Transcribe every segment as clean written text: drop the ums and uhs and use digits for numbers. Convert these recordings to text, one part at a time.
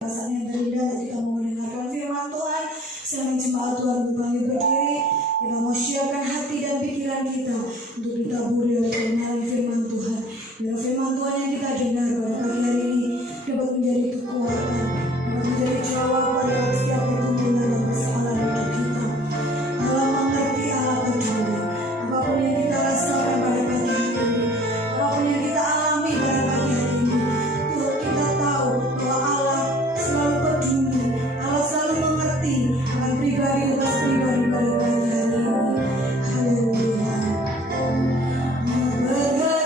Rasanya terindah ketika mau mendengarkan firman Tuhan. Sekarang jemaat Tuhan kembali berdiri. Kita mau siapkan hati dan pikiran kita untuk ditaburi oleh kebenaran firman Tuhan. Biar firman Tuhan yang kita dengar pada pagi hari ini dapat menjadi kekuatan, dapat menjadi jawaban dalam setiap pergumulan dan masalah hidup kita. Allah mengerti, Allah peduli. Apapun yang kita rasakan pada pagi hari ini, apapun yang kita alami pada pagi hari ini, Tuhan kita tahu bahwa Allah selalu peduli, Allah selalu mengerti akan pribadi pada pagi hari ini. Haleluya. Bergerak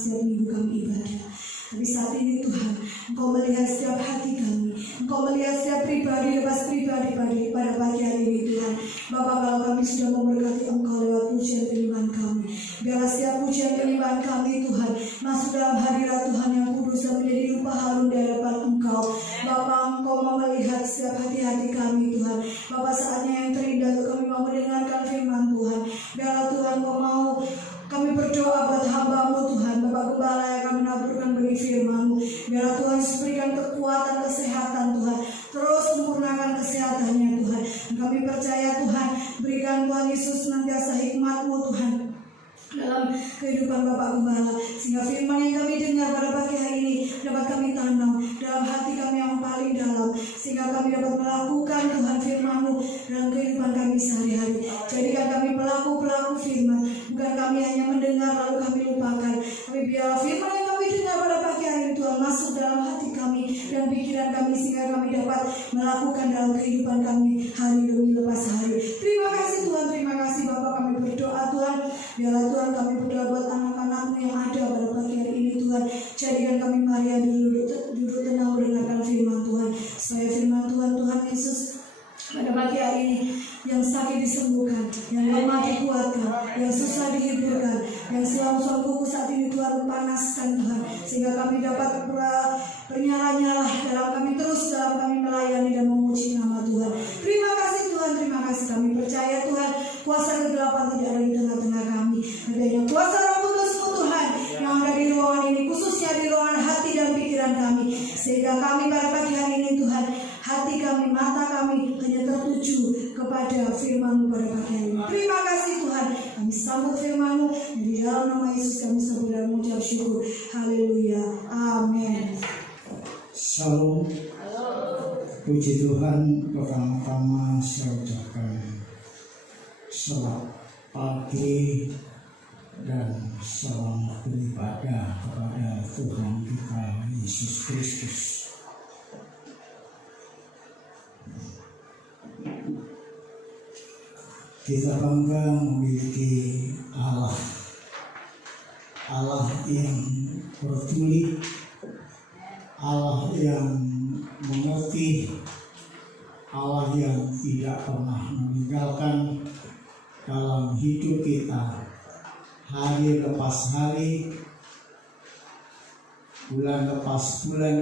setiap minggu kami ibadah. Tapi saat ini Tuhan, Engkau melihat setiap hati kami, Engkau melihat setiap pribadi lepas pribadi pada pagi hari ini Tuhan. Bapa, kalau kami sudah memberkati Engkau lewat pujian penyembahan kami, biarlah setiap pujian penyembahan kami Tuhan masuk dalam hadirat Tuhan yang kudus dan menjadi rupa harum di hadapan Engkau. Bapa, Engkau mau melihat setiap hati-hati kami Tuhan. Bapa, saatnya yang terindah untuk kami mau mendengarkan firman Tuhan. Biarlah Tuhan Engkau mau kami berdoa buat hamba-Mu Tuhan, Bapak Gembala yang kami menaburkan bagi firman-Mu. Biarlah Tuhan berikan kekuatan, kesehatan Tuhan, terus sempurnakan kesehatannya Tuhan. Dan kami percaya Tuhan, berikan Tuhan Yesus senantiasa hikmat-Mu Tuhan dalam kehidupan Bapak Gembala, sehingga firman yang kami dengar pada pagi hari ini dapat kami tanam dalam hati kami yang paling dalam, sehingga kami dapat melakukan Tuhan firman-Mu dalam kehidupan kami sehari-hari. Jadikan kami pelaku-pelaku firman, bukan kami hanya mendengar lalu kami lupakan, tapi biar firman yang kami dengar pada pagi hari ini Tuhan masuk dalam hati kami dan pikiran kami, sehingga kami dapat melakukan dalam kehidupan kami hari demi lepas hari. Terima kasih Tuhan, terima kasih Bapak. Kami berdoa Tuhan, biarlah Tuhan kami berdoa buat anak-anak-Mu yang ada pada pagi hari ini Tuhan. Jadikan kami Maria duduk tenang mendengarkan firman Tuhan, supaya firman Tuhan Yesus pada pagi hari ini yang sakit disembuhkan, yang lemah dikuatkan, yang susah dihiburkan, yang suam-suam kuku saat ini Tuhan panaskan Tuhan, sehingga kami dapat bernyala-nyala dalam kami melayani dan memuji nama Tuhan. Terima kasih Tuhan, terima kasih. Kami percaya Tuhan, kuasa kegelapan tidak ada di tengah-tengah kami. Adanya kuasa Roh Kudus-Mu Tuhan yang ada di ruangan ini, khususnya di ruangan hati dan pikiran kami, sehingga kami pada pagi hari ini Tuhan, hati kami, mata kami hanya tertuju kepada firman-Mu pada pagi hari ini. Terima kasih Tuhan, kami sambut firman-Mu, di dalam nama Yesus kami sambut dan mengucap syukur. Haleluya, amin. Salam. Puji Tuhan, pertama-tama saya ucapkan selamat pagi dan selamat beribadah kepada Tuhan kita Yesus Kristus. Kita bangga memiliki Allah yang peduli, Allah yang mengerti, Allah yang tidak pernah meninggalkan dalam hidup kita, hari lepas hari, bulan lepas bulan,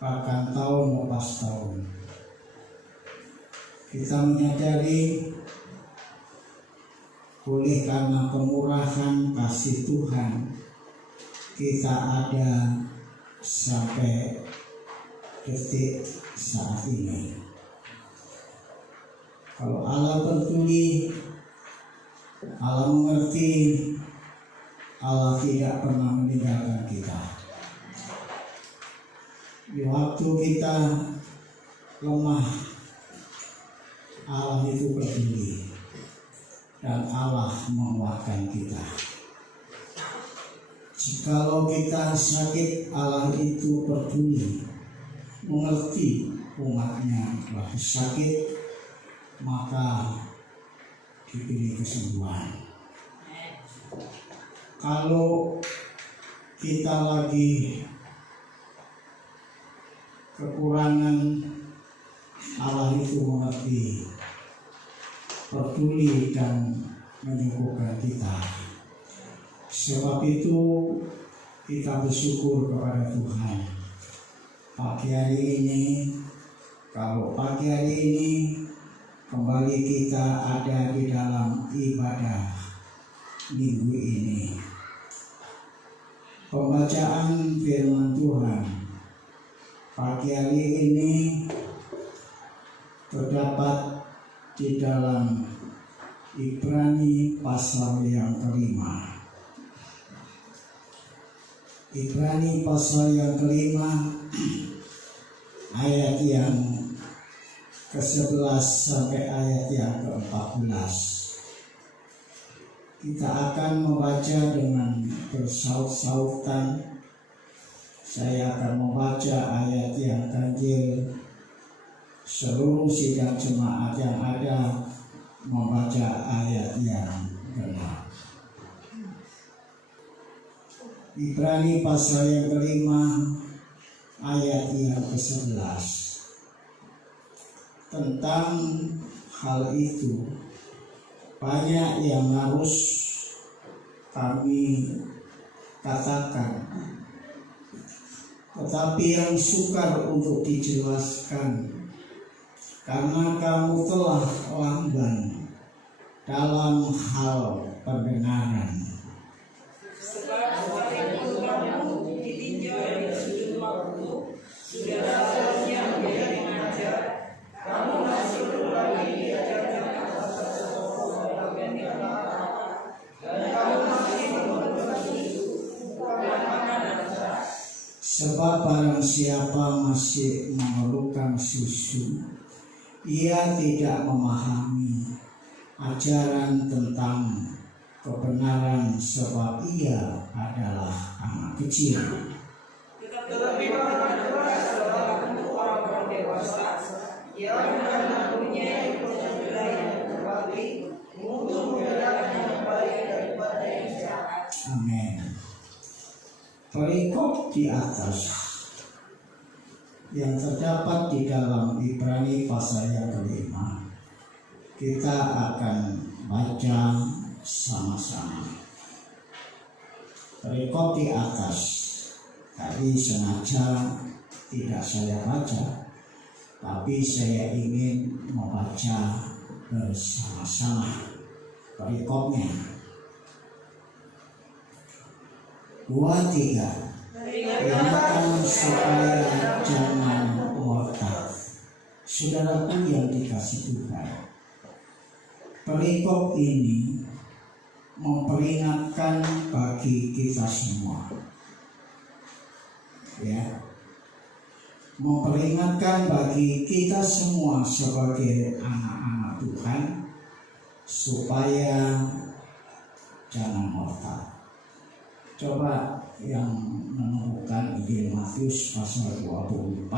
bahkan tahun lepas tahun. Kita menyadari oleh karena kemurahan kasih Tuhan, kita ada sampai detik saat ini. Kalau Allah peduli, Allah mengerti, Allah tidak pernah meninggalkan kita. Di waktu kita lemah, Allah itu peduli dan Allah menguatkan kita. Jikalau kita sakit, Allah itu peduli, mengerti umatnya lagi sakit, maka diberi kesembuhan. Kalau kita lagi kekurangan, Allah itu mengerti, peduli dan menyembuhkan kita. Sebab itu kita bersyukur kepada Tuhan. Pagi hari ini, kalau pagi hari ini kembali kita ada di dalam ibadah minggu ini, pembacaan firman Tuhan pagi hari ini terdapat di dalam Ibrani pasal yang kelima. Ibrani pasal yang kelima, ayat yang ke-11 sampai ayat yang ke-14. Kita akan membaca dengan bersaut-sautan. Saya akan membaca ayat yang ganjil. Seluruh sidang jemaat yang ada membaca ayat yang genap. Ibrani pasal yang kelima ayat yang ke-11. Tentang hal itu banyak yang harus kami katakan, tetapi yang sukar untuk dijelaskan, karena kamu telah lamban dalam hal pendengaran. Sebab sekalipun kamu ditinjau dari sudut waktu, sudah seharusnya menjadi mengajar, kamu masih perlu lagi diajarkan dan kamu masih memperbaiki bukan makanan. Sebab barang siapa masih memerlukan susu, ia tidak memahami ajaran tentang kebenaran, sebab ia adalah anak kecil. Tetapi makanan keras adalah untuk orang-orang dewasa yang mempunyai percaya yang kembali untuk membedakan yang baik daripada yang jahat. Amin. Perikop di atas yang terdapat di dalam Ibrani pasal yang kelima, kita akan baca sama-sama. Perikop di atas tadi sengaja tidak saya baca, tapi saya ingin membaca bersama-sama perikopnya. 2, 3. Peringatkan supaya jangan murtad. Saudaraku yang dikasih Tuhan, perikop ini memperingatkan bagi kita semua, ya, memperingatkan bagi kita semua sebagai anak-anak Tuhan supaya jangan murtad. Coba yang menemukan Injil Matius pasal 24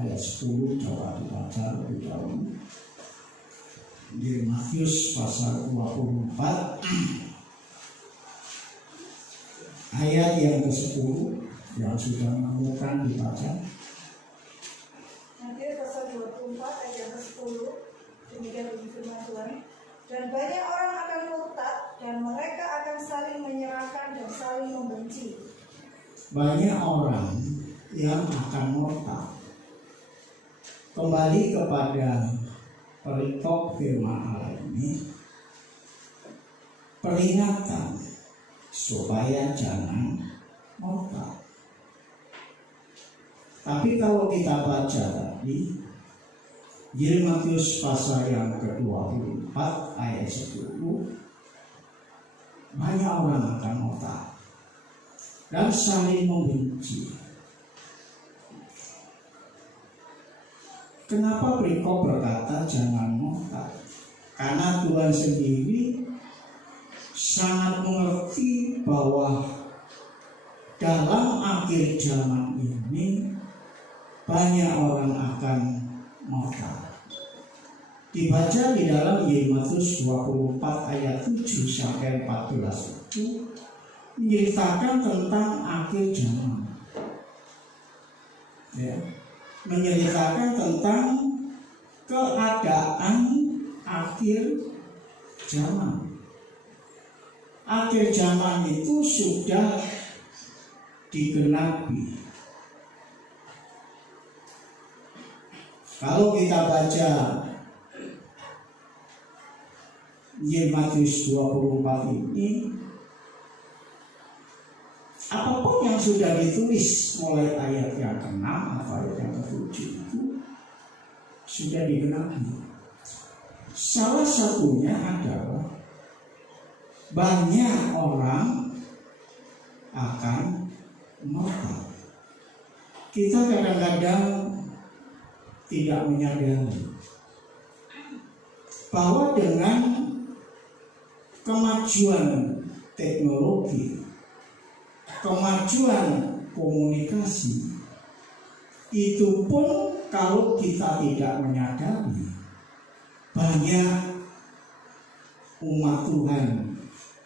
ayat 10, coba dibaca lebih dahulu. Injil Matius pasal 24 ayat yang ke-10, yang sudah menemukan dibaca. Matius pasal 24 ayat yang ke-10, demikian bunyi firman Tuhan. Dan banyak orang akan murtad, dan mereka akan saling menyerahkan dan saling membenci. Banyak orang yang akan murtad. Kembali kepada perikop firman Allah ini, peringatan supaya jangan murtad. Tapi kalau kita baca tadi Injil Matius pasal yang ke-24 ayat 10, banyak orang akan murtad dan saling membenci. Kenapa perikop berkata jangan murtad? Karena Tuhan sendiri sangat mengerti bahwa dalam akhir zaman ini banyak orang akan murtad. Dibaca di dalam Injil Matius 24 ayat 7 sampai 14 itu menceritakan tentang akhir zaman, ya, menceritakan tentang keadaan akhir zaman. Akhir zaman itu sudah digenapi. Kalau kita baca Injil Matius 24 ini, apapun yang sudah ditulis mulai ayat yang ke-6 atau ayat yang ke-7 itu sudah digenapi. Salah satunya adalah banyak orang akan murtad. Kita kadang-kadang tidak menyadari bahwa dengan kemajuan teknologi, kemajuan komunikasi, itu pun kalau kita tidak menyadari, banyak umat Tuhan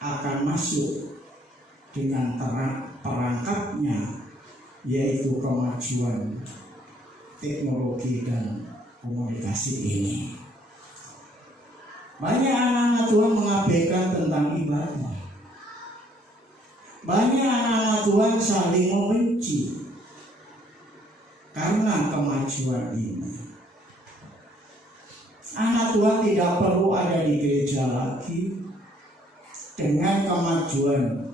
akan masuk dengan terang perangkapnya, yaitu kemajuan teknologi dan komunikasi ini. Banyak anak-anak Tuhan mengabaikan tentang ibadah. Banyak anak-anak Tuhan saling membenci karena kemajuan ini. Anak Tuhan tidak perlu ada di gereja lagi. Dengan kemajuan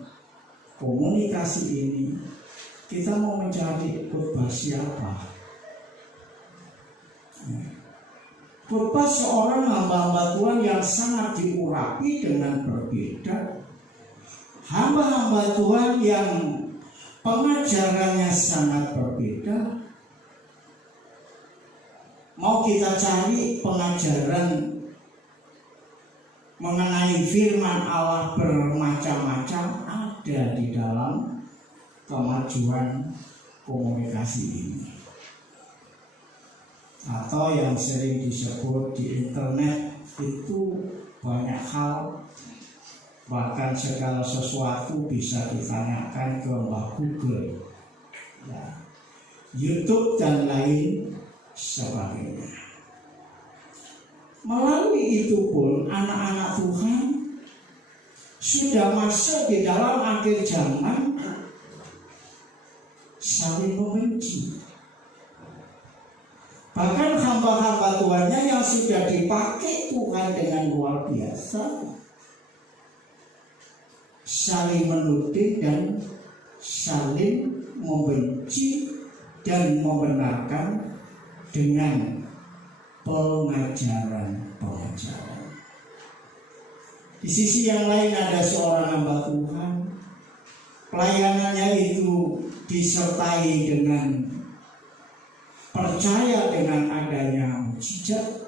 komunikasi ini, kita mau mencari khotbah siapa? Khotbah seorang hamba-hamba Tuhan yang sangat diurapi dengan berbeda. Hamba-hamba Tuhan yang pengajarannya sangat berbeda. Mau kita cari pengajaran mengenai firman Allah bermacam-macam ada di dalam kemajuan komunikasi ini. Atau yang sering disebut di internet itu banyak hal, bahkan segala sesuatu bisa ditanyakan ke Mbah Google, ya, YouTube dan lain sebagainya. Melalui itu pun anak-anak Tuhan sudah masuk di dalam akhir zaman saling membenci. Bahkan hamba-hamba Tuhannya yang sudah dipakai Tuhan dengan luar biasa saling menuding dan saling membenci dan membenarkan dengan pengajaran-pengajaran. Di sisi yang lain ada seorang hamba Tuhan, pelayanannya itu disertai dengan percaya dengan adanya mujizat,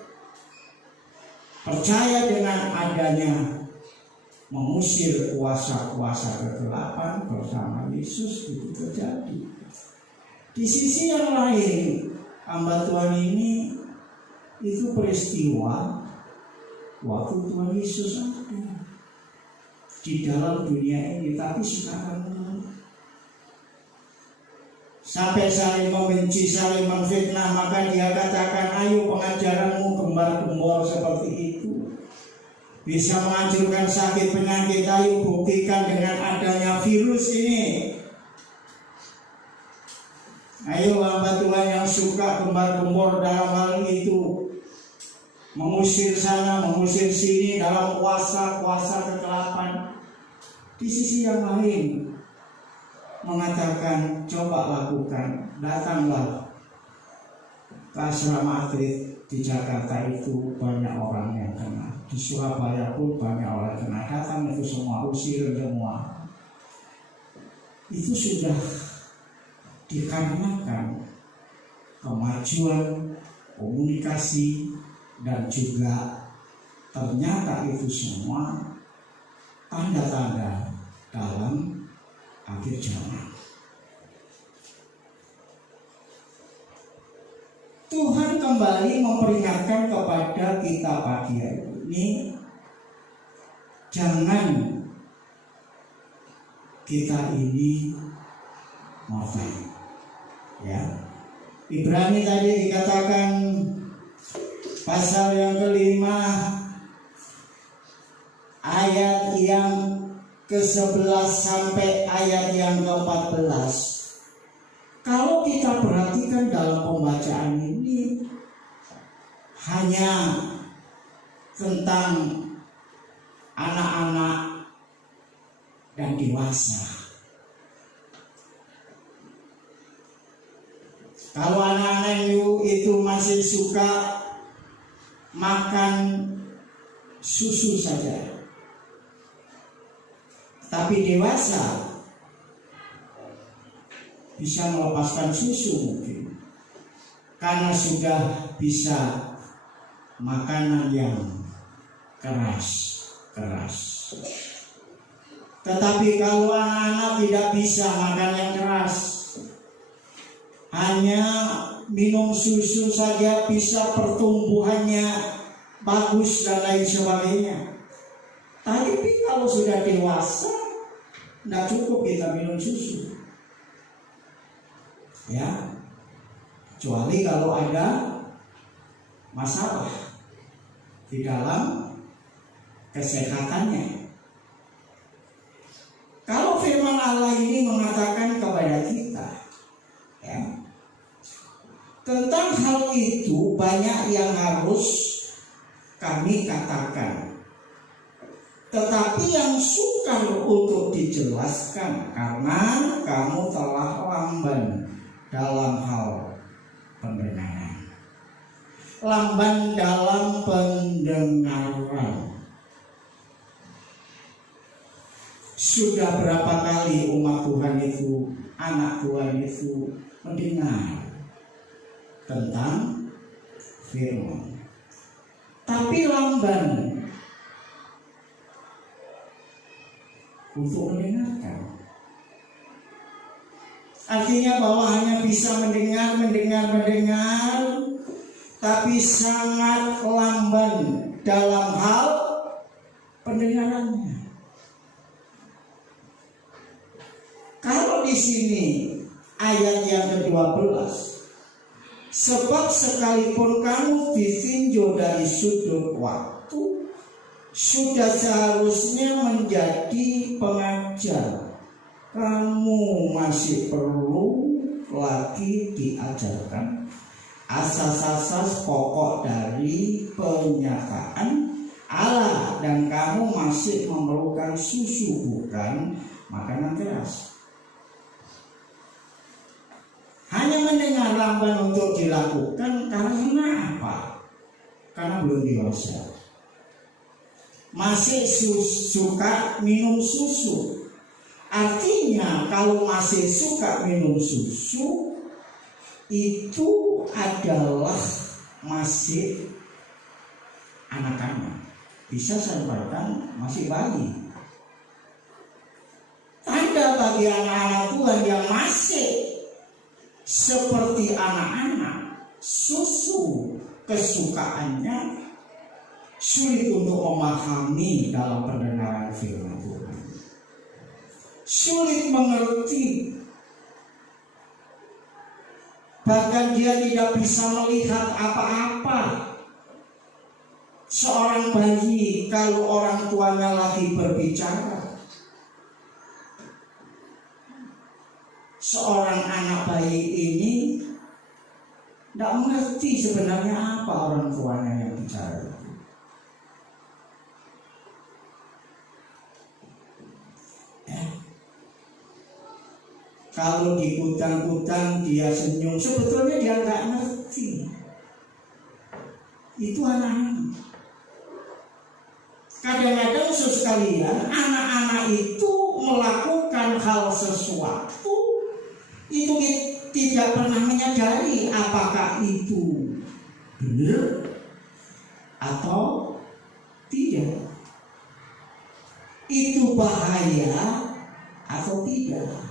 percaya dengan adanya mengusir kuasa-kuasa kegelapan bersama Yesus, itu terjadi. Di sisi yang lain, hamba Tuhan ini itu peristiwa waktu Tuhan Yesus ada di dalam dunia ini, tapi sekarang sampai saling membenci, saling menfitnah, maka dia katakan, ayo pengajaranmu gembar-gembor seperti itu, bisa menghancurkan sakit penyakit, ayo buktikan dengan adanya virus ini. Ayo hamba Tuhan yang suka gembar-gembor dalam hal itu, mengusir sana, mengusir sini dalam kuasa-kuasa kegelapan. Di sisi yang lain mengatakan, coba lakukan, datanglah ke asrama atlet di Jakarta itu banyak orang yang kena, di Surabaya pun banyak orang kena, datang itu semua, usir semua. Itu sudah dikarenakan kemajuan komunikasi dan juga ternyata itu semua tanda-tanda dalam akhir zaman. Tuhan kembali memperingatkan kepada kita pagi hari ini, jangan kita ini mafai. Ya, Ibrani tadi dikatakan pasal yang kelima ayat yang ke-11 sampai ayat yang ke-14. Kalau kita perhatikan dalam pembacaan ini hanya tentang anak-anak dan dewasa. Kalau anak-anak itu masih suka makan susu saja, tapi dewasa bisa melepaskan susu mungkin, karena sudah bisa makanan yang keras. Tetapi kalau anak-anak tidak bisa makan yang keras, hanya minum susu saja bisa pertumbuhannya bagus dan lain sebagainya. Tapi kalau sudah dewasa, tidak cukup kita minum susu. Ya, kecuali kalau ada masalah di dalam kesehatannya. Kalau firman Allah ini mengatakan kepada kita, ya, tentang hal itu banyak yang harus kami katakan, tetapi yang sukar untuk dijelaskan karena kamu telah lamban dalam hal pendengaran. Lamban dalam pendengaran. Sudah berapa kali umat Tuhan itu, anak Tuhan itu mendengar tentang firman, tapi lamban untuk mendengarkan. Artinya bahwa hanya bisa mendengar, tapi sangat lamban dalam hal pendengarannya. Kalau di sini ayat yang ke-12, sebab sekalipun kamu ditinjau dari sudut waktu, sudah seharusnya menjadi pengajar, kamu masih perlu lagi diajarkan asas-asas pokok dari penyataan Allah, dan kamu masih memerlukan susu, bukan makanan keras. Hanya mendengar lamban untuk dilakukan karena apa? Karena belum dewasa. Masih suka minum susu. Artinya kalau masih suka minum susu, itu adalah masih anak-anak. Bisa saya katakan masih bayi. Tanda bagi anak-anak Tuhan yang masih seperti anak-anak, susu kesukaannya sulit untuk memahami dalam pendengaran firman Tuhan. Sulit mengerti. Bahkan dia tidak bisa melihat apa-apa. Seorang bayi kalau orang tuanya lagi berbicara, seorang anak bayi ini tidak mengerti sebenarnya apa orang tuanya yang bicara. Kalau dikutang-kutang dia senyum, sebetulnya dia nggak ngerti. Itu anak-anak. Kadang-kadang sekalian anak-anak itu melakukan hal sesuatu, itu tidak pernah menyadari apakah itu benar atau tidak, itu bahaya atau tidak.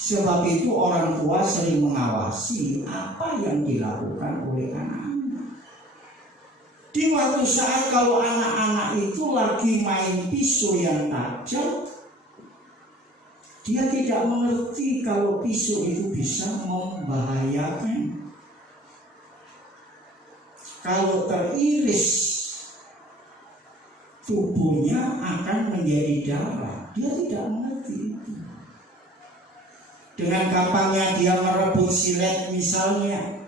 Sebab itu orang tua sering mengawasi apa yang dilakukan oleh anak-anak. Di waktu saat kalau anak-anak itu lagi main pisau yang tajam, dia tidak mengerti kalau pisau itu bisa membahayakan. Kalau teriris, tubuhnya akan menjadi darah. Dia tidak mengerti itu. Dengan gampangnya dia merebut silet misalnya.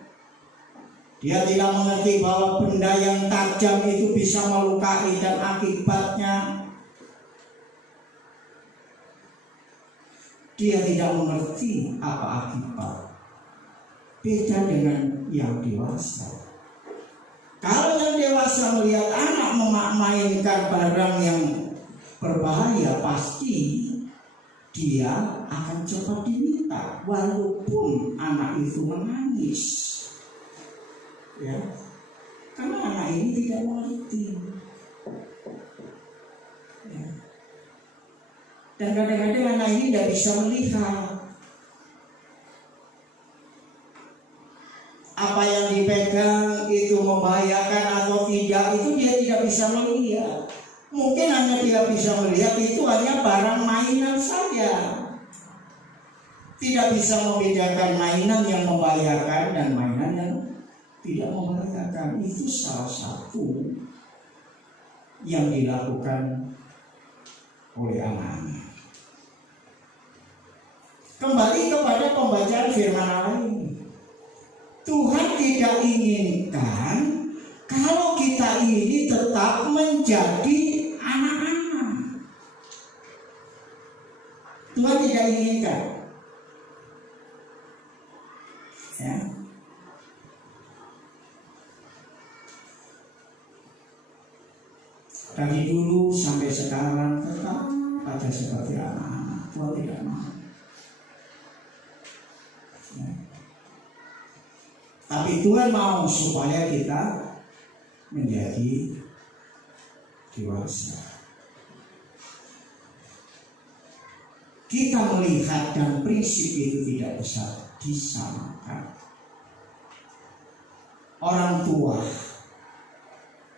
Dia tidak mengerti bahwa benda yang tajam itu bisa melukai dan akibatnya dia tidak mengerti apa akibat. Beda dengan yang dewasa. Kalau yang dewasa melihat anak memainkan barang yang berbahaya, pasti dia akan cepat diminta, walaupun anak itu menangis, ya, karena anak ini tidak mengerti, ya. Dan kadang-kadang anak ini tidak bisa melihat apa yang dipegang itu membahayakan atau tidak, itu dia tidak bisa melihat. Mungkin hanya dia bisa melihat itu hanya barang mainan saja. tidak bisa membedakan mainan yang membahayakan dan mainan yang tidak membahayakan. Itu salah satu yang dilakukan oleh anak-anak. Kembali kepada pembacaan firman Allah ini, Tuhan tidak inginkan kalau kita ini tetap menjadi anak-anak. Tuhan tidak inginkan. Ya. Dari dulu sampai sekarang tetap ada seperti anak-anak. Tuhan tidak mau. Ya. Tapi Tuhan mau supaya kita menjadi dewasa. Kita melihat dan prinsip itu tidak bisa disamakan. Orang tua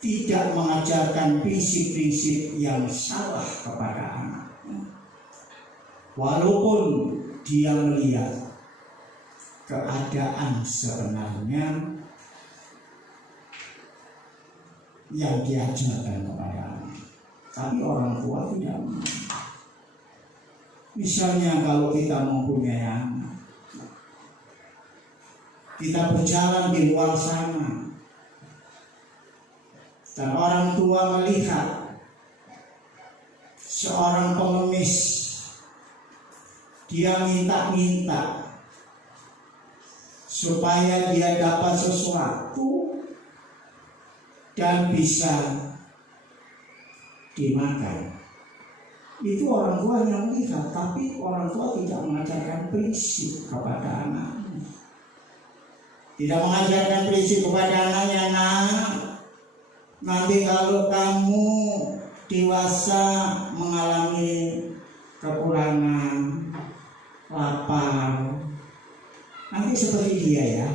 tidak mengajarkan prinsip-prinsip yang salah kepada anaknya, walaupun dia melihat keadaan sebenarnya yang diajarkan kepada anak. Tapi orang tua tidak mau. Misalnya kalau kita mempunyai anak, kita berjalan di luar sana dan orang tua melihat seorang pengemis, dia minta-minta supaya dia dapat sesuatu dan bisa dimakan. Itu orang tua yang melihat, tapi orang tua tidak mengajarkan prinsip kepada anaknya. Tidak mengajarkan prinsip kepada anaknya, nak, nanti kalau kamu dewasa mengalami kekurangan, lapar, nanti seperti dia ya.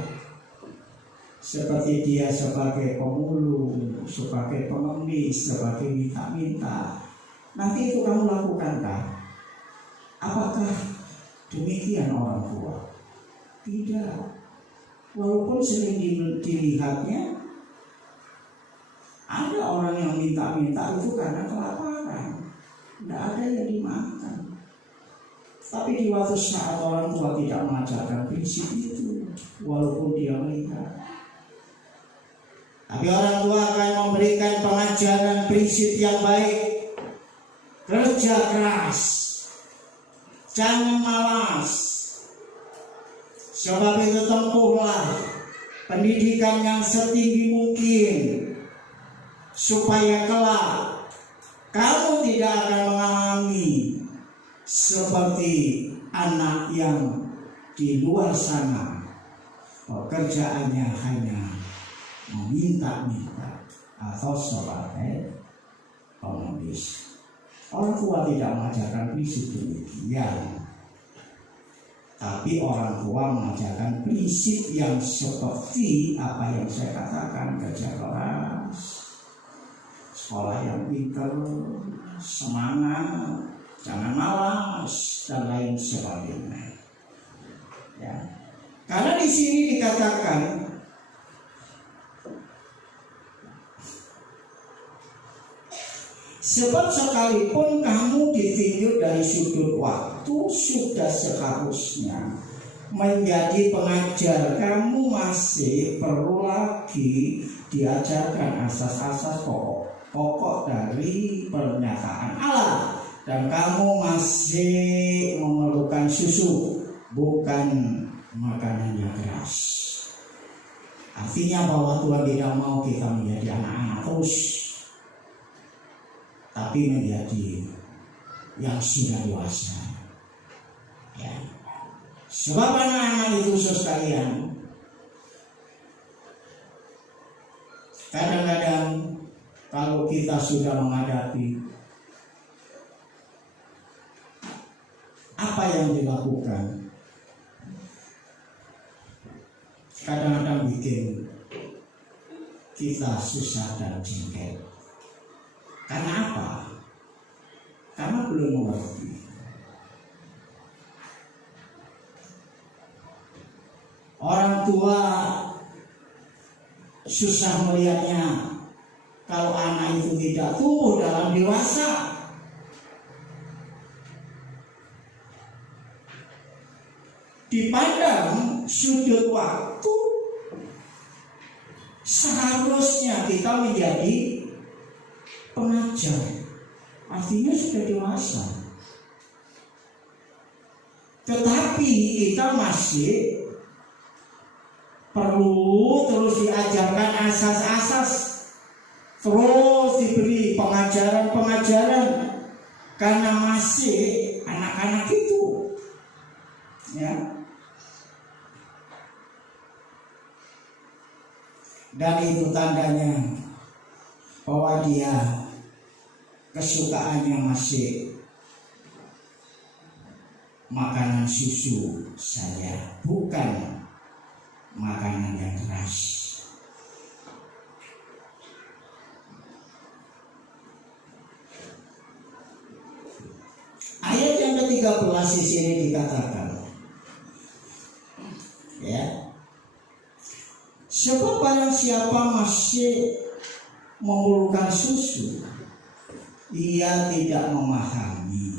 Seperti dia sebagai pemulung, sebagai pengemis, sebagai minta-minta. Nanti itu kamu lakukankah? Apakah demikian orang tua? Tidak. Walaupun sering dilihatnya ada orang yang minta-minta itu karena kelaparan, tidak ada yang dimakan. Tapi di waktu saat orang tua tidak mengajarkan prinsip itu, walaupun dia melihat, tapi orang tua akan memberikan pengajaran prinsip yang baik. Kerja keras, jangan malas. Sebab itu tempuhlah pendidikan yang setinggi mungkin, supaya kelak kamu tidak akan mengalami seperti anak yang di luar sana pekerjaannya hanya meminta-minta atau sebagai pengemis. Orang tua tidak mengajarkan prinsip demikian, tapi orang tua mengajarkan prinsip yang seperti apa yang saya katakan: kerja keras, sekolah yang pintar, semangat, jangan malas, dan lain sebagainya. Ya. Karena di sini dikatakan sebab sekalipun kamu ditinjau dari sudut waktu, sudah seharusnya menjadi pengajar. Kamu masih perlu lagi diajarkan asas-asas pokok dari pernyataan Allah. Dan kamu masih memerlukan susu, bukan makanan yang keras. Artinya bahwa Tuhan tidak mau kita menjadi anak-anak terus, tapi menjadi yang sudah dewasa. Ya. Sebab anak-anak itu sekalian, kadang-kadang kalau kita sudah menghadapi apa yang dilakukan, kadang-kadang bikin kita susah dan jengkel. Karena apa? Karena belum mengerti. tua susah melihatnya kalau anak itu tidak tumbuh dalam dewasa. Dipandang sudut waktu, seharusnya kita menjadi pengajar, artinya sudah dewasa. Tetapi kita masih perlu terus diajarkan asas-asas, terus diberi pengajaran-pengajaran, karena masih anak-anak itu, ya. Dan itu tandanya bahwa dia kesukaannya masih makanan susu saja, bukan makanan yang keras. Ayat yang ke-13 di sini dikatakan, ya, sebab barang siapa masih memerlukan susu, ia tidak memahami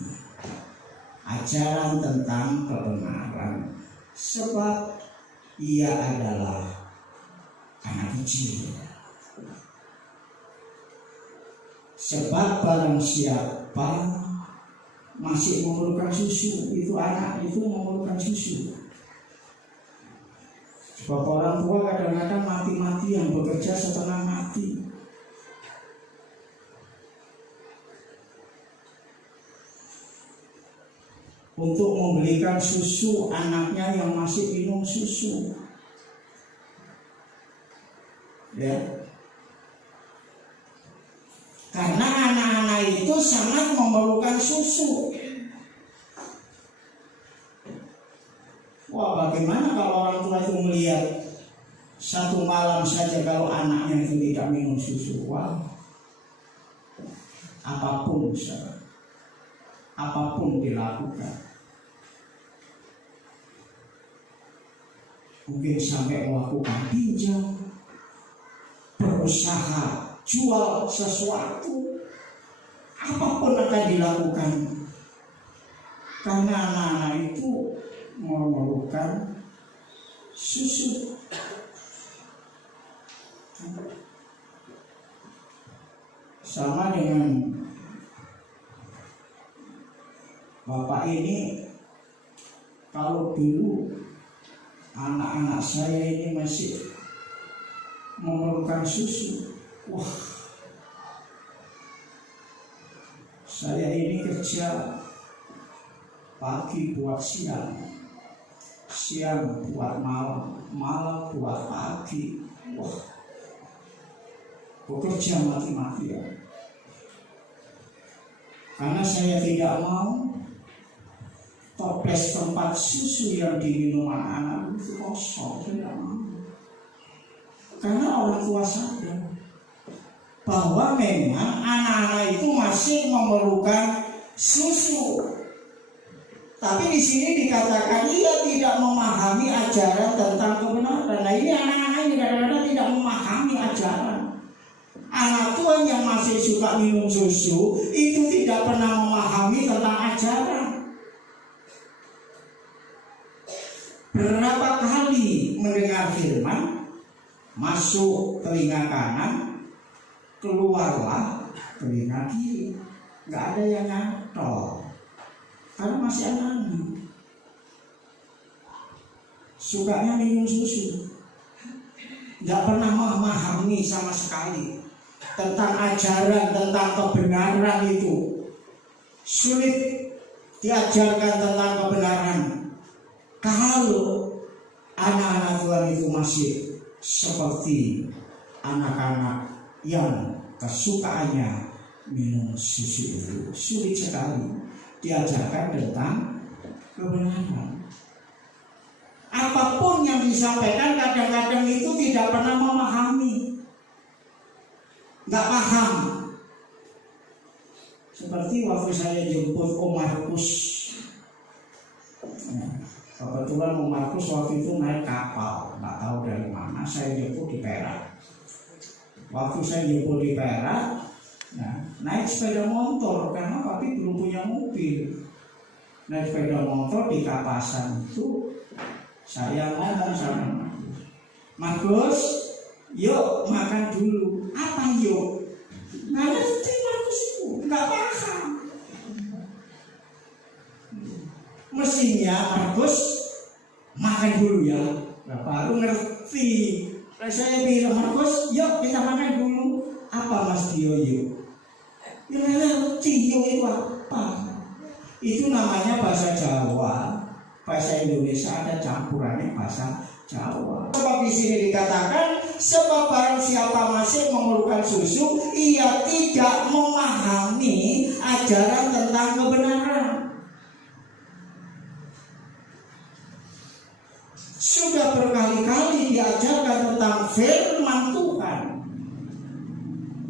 ajaran tentang kebenaran, sebab ia adalah anak kecil. Sebab barang siapa masih memerlukan susu, itu anak itu memerlukan susu. Sebab orang tua kadang-kadang mati-matian bekerja setengah mati. Untuk membelikan susu anaknya yang masih minum susu, ya. Karena anak-anak itu sangat memerlukan susu. Wah, bagaimana kalau orang tua itu melihat satu malam saja kalau anaknya itu tidak minum susu? Wah, apapun dilakukan. Mungkin sampai melakukan pinjam, berusaha jual sesuatu, apapun akan dilakukan, karena anak-anak itu memerlukan susu. Sama dengan bapak ini, kalau dulu anak-anak saya ini masih memerlukan susu, wah, saya ini kerja pagi buat siang, siang buat malam, malam buat pagi, wah, bekerja mati-matian. Karena saya tidak mau toples tempat susu yang diminum anak-anak itu kosong, tidak mau. Karena orang tua sadar bahwa memang anak-anak itu masih memerlukan susu. Tapi di sini dikatakan ia tidak memahami ajaran tentang kebenaran. Nah, ini anak-anak ini kadang-kadang tidak memahami ajaran. Anak tua yang masih suka minum susu itu tidak pernah memahami tentang ajaran. Berapa kali mendengar firman, masuk telinga kanan, keluarlah telinga kiri. Nggak ada yang nyantol, karena masih anak-anak. Sukanya minum susu, nggak pernah memahami sama sekali tentang ajaran, tentang kebenaran itu. Sulit diajarkan tentang kebenaran kalau anak-anak Tuhan itu masih seperti anak-anak yang kesukaannya minum susu itu. Sulit sekali diajarkan tentang kebenaran. Apapun yang disampaikan kadang-kadang itu tidak pernah memahami, nggak paham. Seperti waktu saya jemput Om Markus, Kebetulan Om Markus waktu itu naik kapal, nggak tahu dari mana. Saya jemput di Perak. Waktu saya jemput di Perak, nah, naik sepeda motor karena papi belum punya mobil. Naik sepeda motor di Kapasan itu, saya ngomong sama Markus, yuk makan dulu. Apa yuk? Nggak ngerti Markus itu, nggak paham. Mestinya Markus makan dulu ya, baru ngerti. Saya bilang Markus, yuk kita makan dulu. Apa Mas Dio yuk? Ya ngerti yuk itu apa? Itu namanya bahasa Jawa, bahasa Indonesia ada campurannya bahasa Jawa. Sebab di sini dikatakan, sebab barang siapa masih memerlukan susu, ia tidak memahami ajaran tentang kebenaran. Sudah berkali-kali diajarkan tentang firman Tuhan,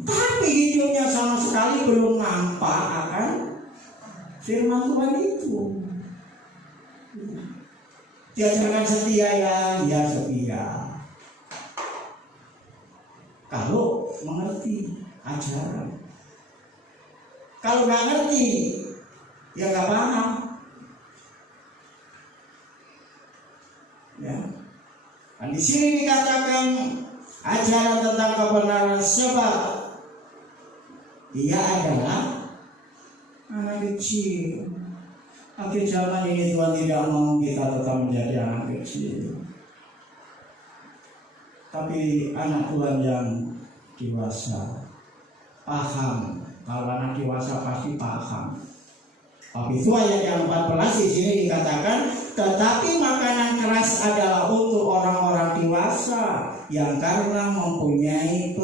tapi hidupnya sama sekali belum nampak akan firman Tuhan itu. Diajarkan setia ya setia. Kalau mengerti ajaran, kalau nggak ngerti ya nggak paham. Ya. Dan di sini dikatakan ajaran tentang kebenaran sebab dia adalah anak kecil. Akhir zaman ini Tuhan tidak mau kita tetap menjadi anak kecil, tapi anak Tuhan yang dewasa, paham. Kalau anak dewasa pasti paham. Tapi itu ayat yang 14 di sini dikatakan, tetapi makanan keras adalah untuk orang-orang dewasa yang karena mempunyai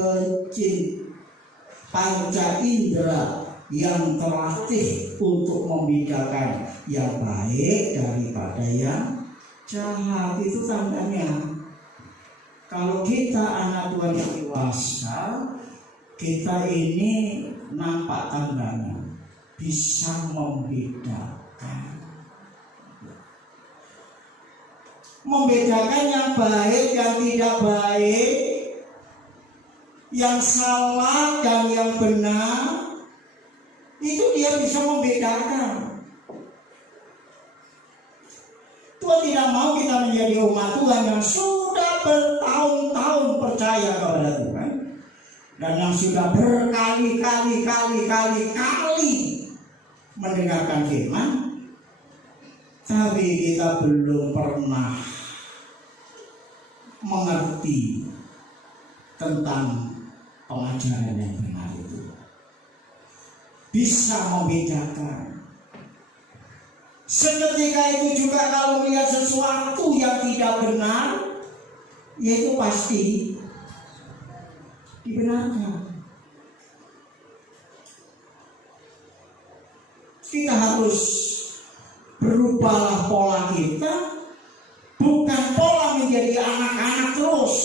panca indera yang terlatih untuk membedakan yang baik daripada yang jahat. Itu tandanya kalau kita anak Tuhan yang dewasa, kita ini nampak tandanya bisa membedakan yang baik dan tidak baik, yang salah dan yang benar. Itu dia bisa membedakan. Tuhan tidak mau kita menjadi umat Tuhan yang sudah bertahun-tahun percaya kepada Tuhan, dan yang sudah berkali-kali mendengarkan firman, tapi kita belum pernah mengerti tentang pengajaran yang benar itu. Bisa membedakan. Seketika itu juga kalau melihat sesuatu yang tidak benar, yaitu pasti dibenarkan. Kita harus berubahlah pola kita, bukan pola menjadi anak-anak terus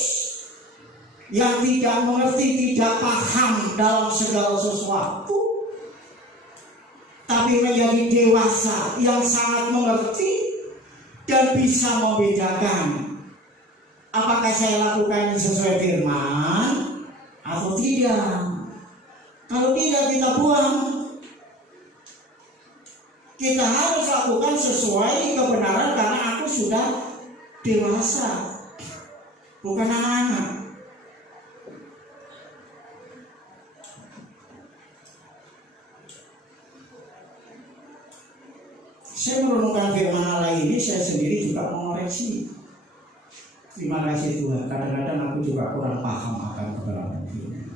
yang tidak mengerti, tidak paham dalam segala sesuatu, tapi menjadi dewasa yang sangat mengerti dan bisa membedakan apakah saya lakukan sesuai firman atau tidak. Kalau tidak, kita buang. Kita harus lakukan sesuai kebenaran karena aku sudah dewasa, bukan anak-anak. Saya merenungkan firman Allah ini, saya sendiri juga mengoreksi. Terima kasih Tuhan, kadang-kadang aku juga kurang paham akan kebenaran firman.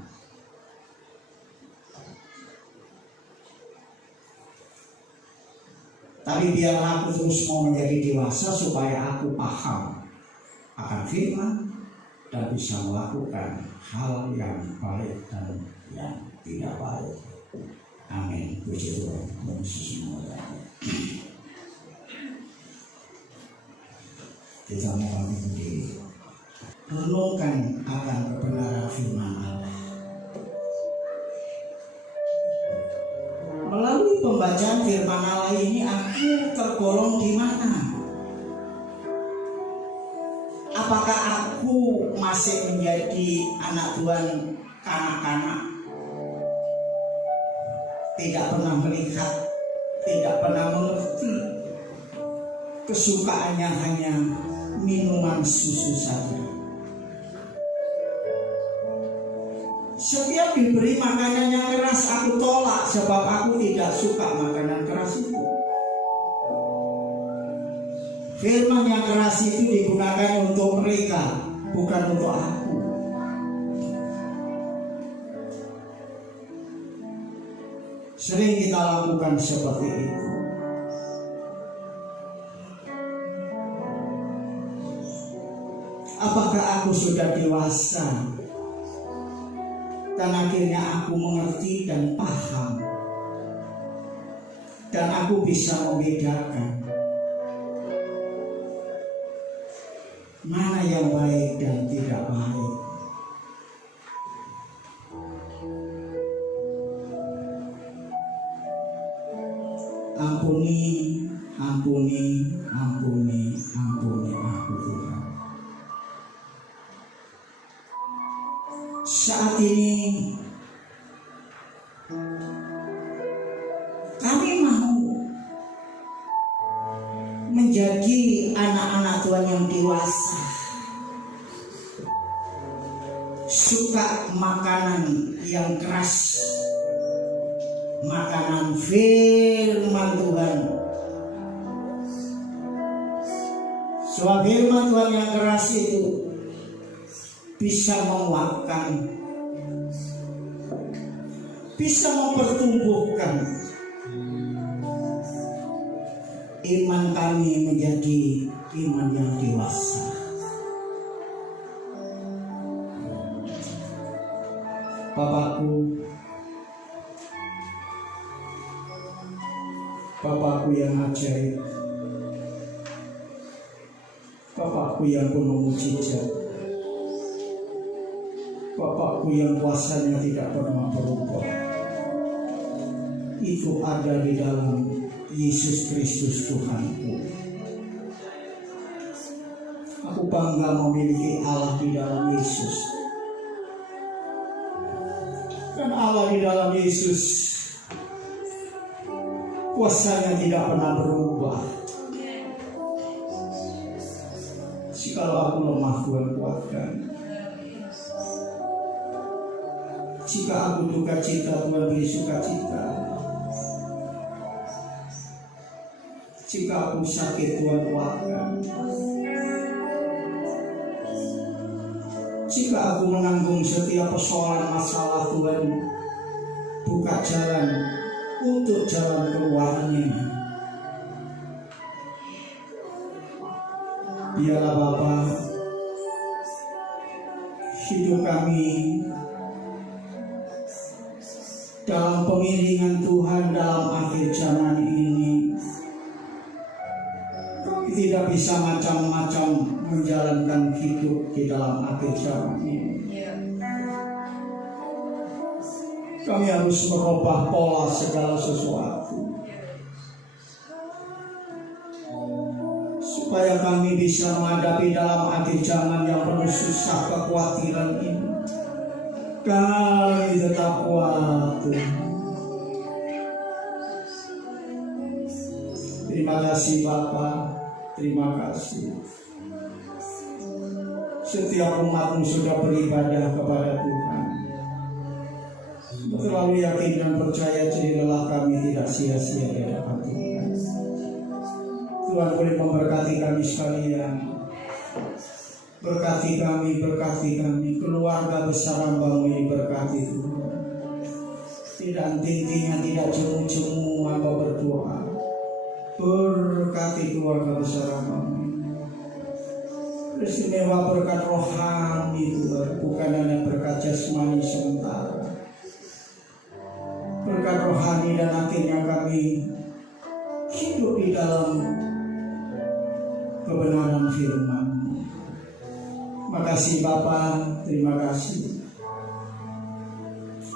Tapi biarlah aku terus mau menjadi dewasa supaya aku paham akan firman dan bisa melakukan hal yang baik dan yang tidak baik. Amin. Puji Tuhan. Kita mohon berdiri, renungkan akan kebenaran firman Allah. Melalui pembacaan firman Allah ini, aku tergolong di mana? apakah aku masih menjadi anak Tuhan kanak-kanak? Tidak pernah melihat, tidak pernah mengerti. Kesukaannya hanya minuman susu saja. Setiap diberi makanan yang keras aku tolak, sebab aku tidak suka makanan keras itu. Firman yang keras itu digunakan untuk mereka, bukan untuk aku. Sering kita lakukan seperti itu. Apakah aku sudah dewasa dan akhirnya aku mengerti dan paham, dan aku bisa membedakan mana yang baik dan tidak baik? Ampuni, ampuni, ampuni, ampuni aku Tuhan. Saat ini kami mau menjadi anak-anak Tuhan yang dewasa, suka makanan yang keras, makanan firman Tuhan. Sebab firman Tuhan yang keras itu bisa menguatkan, bisa mempertumbuhkan iman kami menjadi iman yang dewasa. Bapakku yang ajaib, Bapakku yang penuh mujizat, Bapakku yang kuasanya tidak pernah berubah. Itu ada di dalam Yesus Kristus Tuhanku. Aku bangga memiliki Allah di dalam Yesus. Dan Allah di dalam Yesus kuasanya tidak pernah berubah. Jikalau aku lemah, Tuhan kuatkan. Jika aku duka cita, Tuhan beri sukacita. Jika aku sakit, Tuhan kuatkan. Jika aku menanggung setiap persoalan masalah, Tuhan buka jalan untuk jalan keluarnya. Biarlah Bapa, hidup kami dalam pengiringan Tuhan dalam akhir zaman ini. Kami tidak bisa macam-macam menjalankan hidup di dalam akhir zaman ini. Kami harus merubah pola segala sesuatu, supaya kami bisa menghadapi dalam akhir zaman yang penuh susah kekhawatiran ini. Kami tetap kuat, Tuhan. Terima kasih Bapa, terima kasih. Setiap umat-Mu sudah beribadah kepada Tuhan. Terlalu yakin dan percaya jadi lelah kami tidak sia-sia di hadapan Tuhan. Tuhan boleh memberkati kami sekalian. Berkati kami, keluarga besar hamba-Mu ini berkati Tuhan. Tidak henti-hentinya, tidak jemu-jemu hamba berdoa. Berkati keluarga besar hamba-Mu. Istimewa berkat rohani Tuhan, bukan hanya berkat jasmani sementara. Berkat rohani dan akhirnya kami hidup di dalam kebenaran firman-Mu. Makasih Bapa, terima kasih.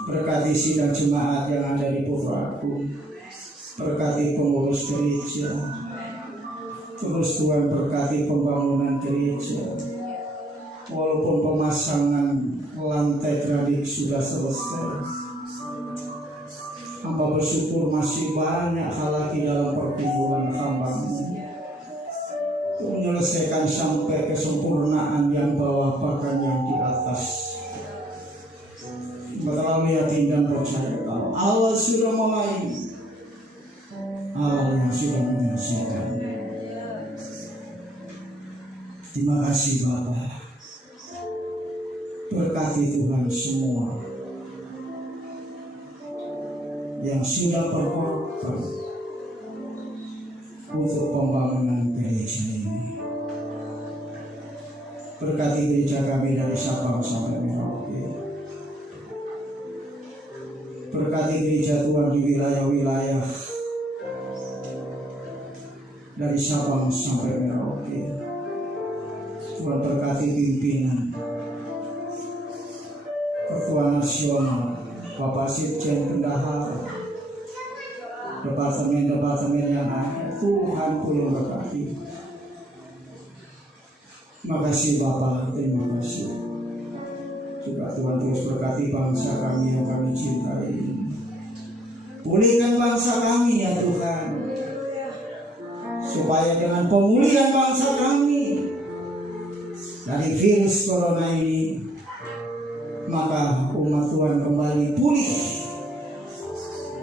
Berkati sidang jemaat yang ada di Purwaku, berkati pengurus gereja. Terus Tuhan berkati pembangunan gereja. walaupun pemasangan lantai keramik sudah selesai, hamba bersyukur masih banyak hal lagi dalam perkumpulan hamba-Mu untuk menyelesaikan sampai kesempurnaan yang bawah bahkan yang di atas. Terlalu yakin dan percaya kalau Allah sudah mulai, Allah yang sudah menyelesaikan. Terima kasih Bapa. Berkati Tuhan semua yang sudah berkorban untuk pembangunan gereja ini. Berkati gereja kami dari Sabang sampai Merauke. Berkati gereja Tuhan di wilayah-wilayah dari Sabang sampai Merauke. Tuhan berkati pimpinan Ketua Nasional, Bapak Sipjen Bendahara, departemen-departemen yang ada. Tuhan pun berkati. Terima kasih Bapak, terima kasih. Juga Tuhan terus berkati bangsa kami yang kami cintai. Pulihkan bangsa kami ya Tuhan, supaya dengan pemulihan bangsa kami dari virus corona ini, maka umat Tuhan kembali pulih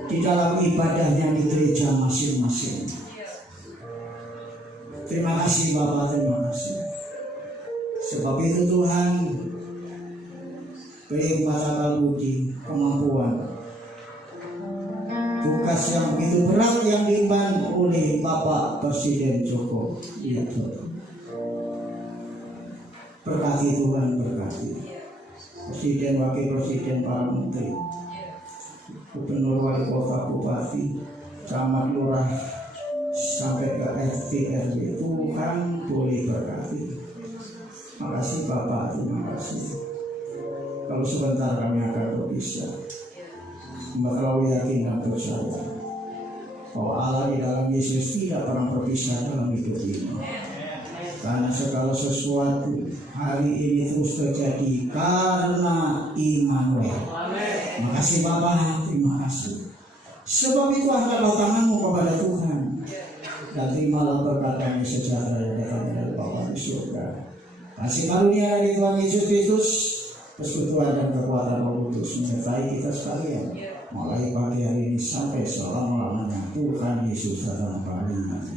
di dalam ibadahnya di gereja masing-masing. Terima kasih Bapak, terima kasih. Sebab itu Tuhan, beri kepada akal budi, kemampuan, tugas yang begitu berat yang diemban oleh Bapak Presiden Joko Widodo. Berkati Tuhan, berkati Presiden, Wakil Presiden, para menteri, Gubernur, Wali Kota, Bupati, Camat, Lurah, sampai ke RT RW. Tuhan boleh berkati. Terima kasih Bapak, terima kasih. Kalau sebentar kami akan berpisah, terlalu yakin dan percaya bahwa Allah di dalam Yesus tidak pernah berpisah dalam hidup ini. Karena segala sesuatu hari ini terus terjadi karena Immanuel. Terima kasih Bapak, terima kasih. Sebab itu angkatlah tanganmu kepada Tuhan dan terimalah berkat kami sejahtera yang datang dari Bapa di surga. Kasih karunia dari Tuhan Yesus Kristus, persekutuan dan kekuatan Roh Kudus menyertai kita sekalian mulai pagi hari ini sampai selama-lamanya. Tuhan Yesus datang kembali.